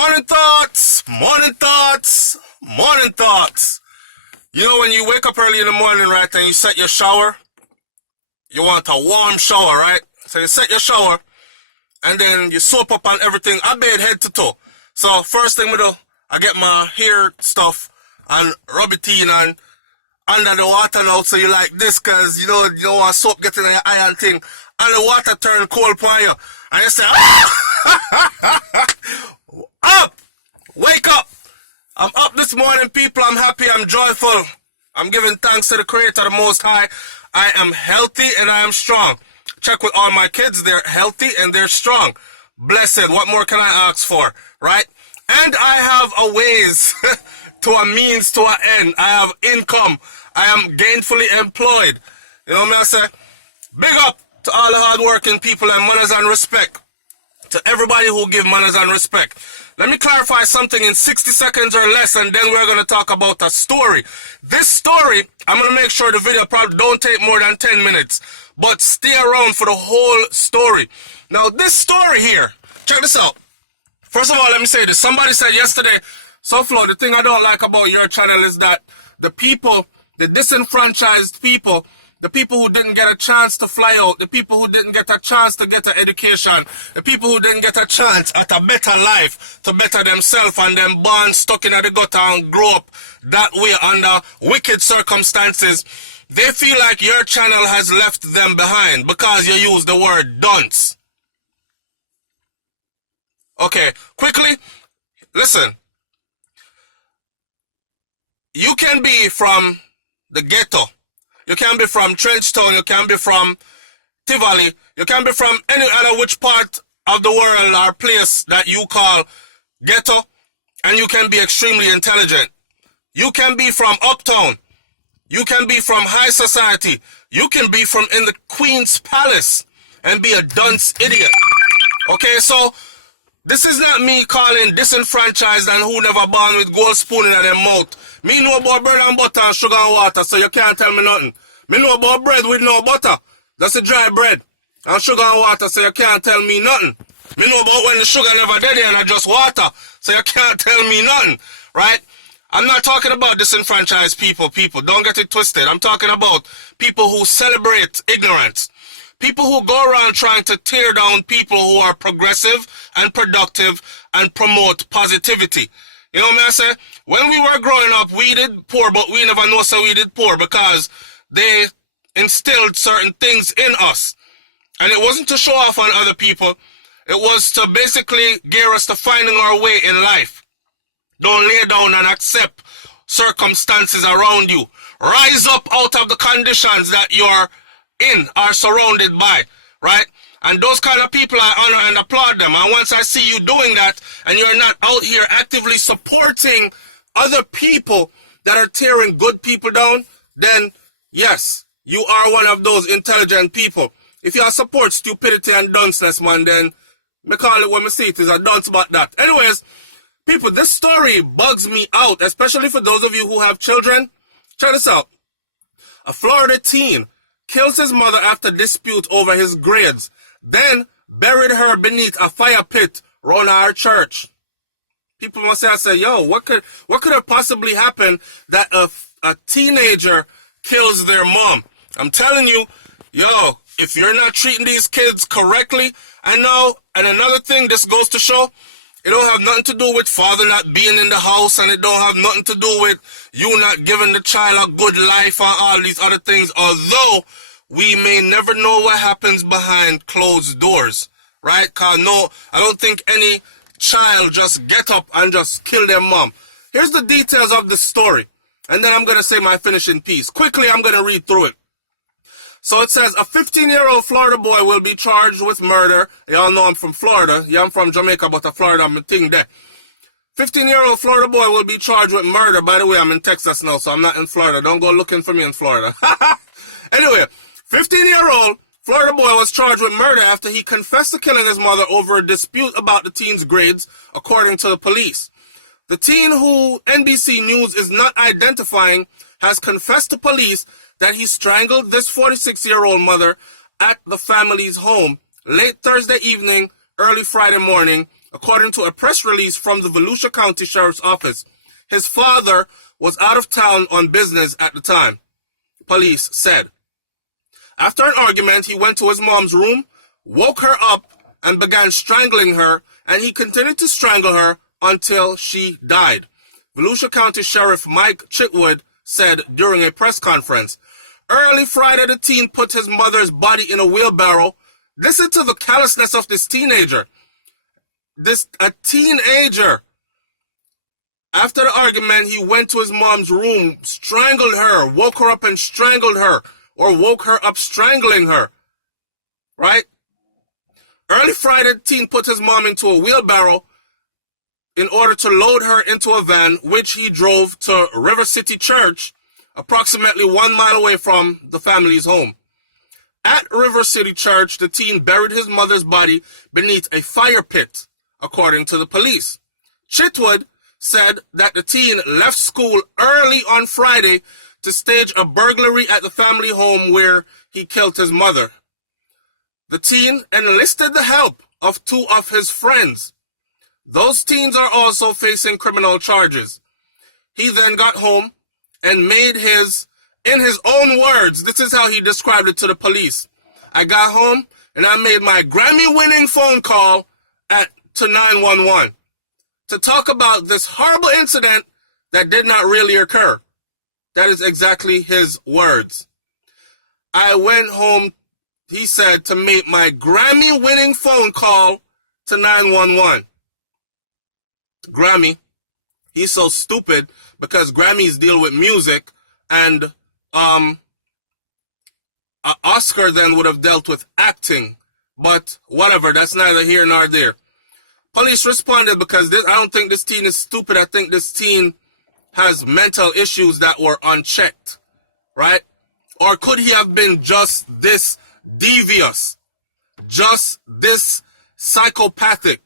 Morning thoughts, morning thoughts, morning thoughts. You know when you wake up early in the morning, right, and you set your shower, you want a warm shower, right? So you set your shower, and then you soap up on everything. I bathe head to toe. So first thing we do, I get my hair stuff and rub it in and under the water now, so you like this, cause you don't want soap getting in your eye and thing, and the water turn cold upon you, and you say, ah! Up! Wake up! I'm up this morning, people. I'm happy, I'm joyful. I'm giving thanks to the Creator, the Most High. I am healthy and I am strong. Check with all my kids, they're healthy and they're strong. Blessed, what more can I ask for, right? And I have a ways to a means to an end. I have income. I am gainfully employed. You know what I say? Big up to all the hard-working people and manners and respect. To everybody who give manners and respect. Let me clarify something in 60 seconds or less, and then we're going to talk about a story. This story, I'm going to make sure the video probably don't take more than 10 minutes, but stay around for the whole story. Now, this story here, check this out. First of all, let me say this. Somebody said yesterday, SouFlo, the thing I don't like about your channel is that the people, the disenfranchised people, the people who didn't get a chance to fly out, the people who didn't get a chance to get an education, the people who didn't get a chance at a better life to better themselves and them born stuck in the gutter and grow up that way under wicked circumstances, they feel like your channel has left them behind because you use the word dunce. Okay, quickly, listen. You can be from the ghetto. You can be from Trenchtown, you can be from Tivoli, you can be from any other which part of the world or place that you call ghetto, and you can be extremely intelligent. You can be from uptown, you can be from high society, you can be from in the Queen's Palace and be a dunce idiot. Okay, so this is not me calling disenfranchised and who never born with gold spoon in their mouth. Me know about bread and butter and sugar and water, so you can't tell me nothing. Me know about bread with no butter. That's a dry bread. And sugar and water, so you can't tell me nothing. Me know about when the sugar never dead and I just water, so you can't tell me nothing. Right? I'm not talking about disenfranchised people. Don't get it twisted. I'm talking about people who celebrate ignorance. People who go around trying to tear down people who are progressive and productive and promote positivity. You know what I say? When we were growing up, we did poor, but we never know so we did poor because they instilled certain things in us. And it wasn't to show off on other people. It was to basically gear us to finding our way in life. Don't lay down and accept circumstances around you. Rise up out of the conditions that you're in, are surrounded by, right? And those kind of people, I honor and applaud them. And once I see you doing that, and you're not out here actively supporting other people that are tearing good people down, then yes, you are one of those intelligent people. If you support stupidity and dunceness, man, then me call it when me see it is a dunce about that. Anyways, people, this story bugs me out, especially for those of you who have children. Check this out. A Florida teen kills his mother after dispute over his grades, then buried her beneath a fire pit around our church. People must say, yo, what could have possibly happened that a teenager kills their mom? I'm telling you, yo, if you're not treating these kids correctly, and another thing, this goes to show, it don't have nothing to do with father not being in the house, and it don't have nothing to do with you not giving the child a good life or all these other things, although we may never know what happens behind closed doors, right? Because no, I don't think any child just get up and just kill their mom. Here's the details of the story, and then I'm going to say my finishing piece. Quickly, I'm going to read through it. So it says, a 15-year-old Florida boy will be charged with murder. Y'all know I'm from Florida. Yeah, I'm from Jamaica, but Florida, I'm a thing there. 15-year-old Florida boy will be charged with murder. By the way, I'm in Texas now, so I'm not in Florida. Don't go looking for me in Florida. Anyway, 15-year-old Florida boy was charged with murder after he confessed to killing his mother over a dispute about the teen's grades, according to the police. The teen, who NBC News is not identifying, has confessed to police that he strangled this 46-year-old mother at the family's home late Thursday evening, early Friday morning, According to a press release from the Volusia County Sheriff's Office, his father was out of town on business at the time, police said. After an argument, he went to his mom's room, woke her up, and began strangling her, and he continued to strangle her until she died. Volusia County Sheriff Mike Chitwood said during a press conference. Early Friday, the teen put his mother's body in a wheelbarrow. Listen to the callousness of this teenager. A teenager. After the argument, he went to his mom's room, strangled her, woke her up and strangled her, or woke her up strangling her. Right? Early Friday, the teen put his mom into a wheelbarrow in order to load her into a van, which he drove to River City Church, approximately 1 mile away from the family's home. At River City Church, the teen buried his mother's body beneath a fire pit, according to the police. Chitwood said that the teen left school early on Friday to stage a burglary at the family home where he killed his mother. The teen enlisted the help of 2 of his friends. Those teens are also facing criminal charges. He then got home and made in his own words, this is how he described it to the police. I got home and I made my Grammy-winning phone call to 911 to talk about this horrible incident that did not really occur. That is exactly his words. I went home, he said, to make my Grammy-winning phone call to 911. Grammy, he's so stupid because Grammys deal with music, and Oscar then would have dealt with acting. But whatever, that's neither here nor there. Police responded because I don't think this teen is stupid. I think this teen has mental issues that were unchecked, right? Or could he have been just this devious, just this psychopathic?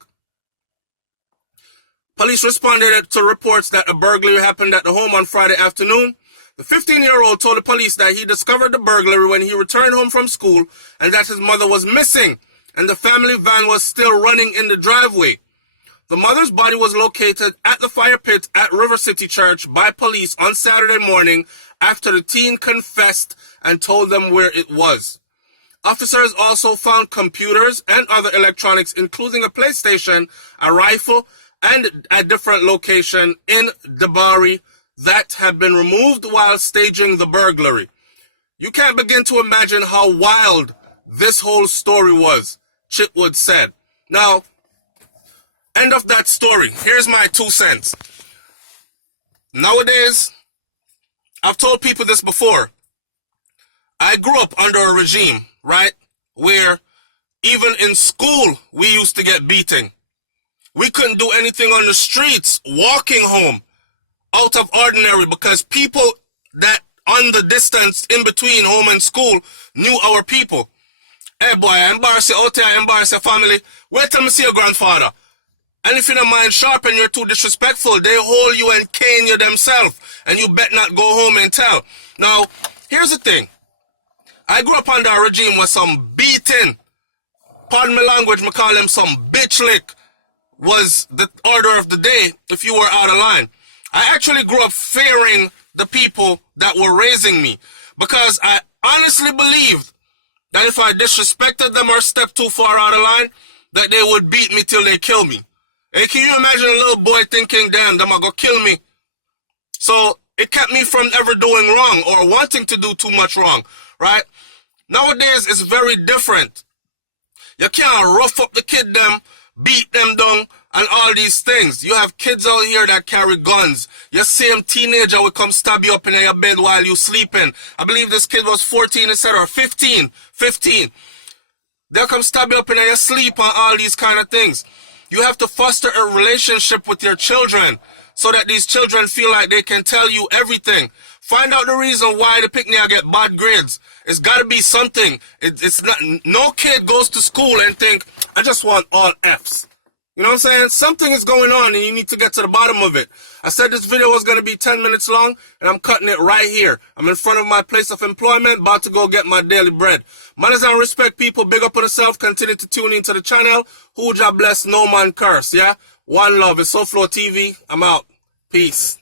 Police responded to reports that a burglary happened at the home on Friday afternoon. The 15-year-old told the police that he discovered the burglary when he returned home from school and that his mother was missing and the family van was still running in the driveway. The mother's body was located at the fire pit at River City Church by police on Saturday morning after the teen confessed and told them where it was. Officers also found computers and other electronics, including a PlayStation, a rifle, and a different location in Debari that had been removed while staging the burglary. You can't begin to imagine how wild this whole story was, Chitwood said. Now, end of that story. Here's my 2 cents. Nowadays, I've told people this before. I grew up under a regime, right, where even in school we used to get beating. We couldn't do anything on the streets, walking home, out of ordinary, because people that on the distance in between home and school knew our people. Hey boy, I embarrass you out there, I embarrass your family. Wait till me see your grandfather. And if you don't mind sharp and you're too disrespectful, they hold you and cane you themselves, and you bet not go home and tell. Now, here's the thing. I grew up under a regime with some beating, pardon my language, me call him some bitch lick, was the order of the day if you were out of line. I actually grew up fearing the people that were raising me because I honestly believed that if I disrespected them or stepped too far out of line, that they would beat me till they kill me. Hey, can you imagine a little boy thinking, damn, they're gonna kill me? So it kept me from ever doing wrong or wanting to do too much wrong, right? Nowadays, it's very different. You can't rough up the kid them, beat them down, and all these things. You have kids out here that carry guns. Your same teenager will come stab you up in your bed while you're sleeping. I believe this kid was 14 instead, or 15. They'll come stab you up in your sleep and all these kind of things. You have to foster a relationship with your children so that these children feel like they can tell you everything. Find out the reason why the picnic get bad grades. It's got to be something. It's not. No kid goes to school and think, I just want all F's. You know what I'm saying? Something is going on and you need to get to the bottom of it. I said this video was going to be 10 minutes long and I'm cutting it right here. I'm in front of my place of employment, about to go get my daily bread. Manners and respect, people. Big up on yourself. Continue to tune into the channel. Who Jah bless, no man curse, yeah? One love. It's SouFLoTV. I'm out. Peace.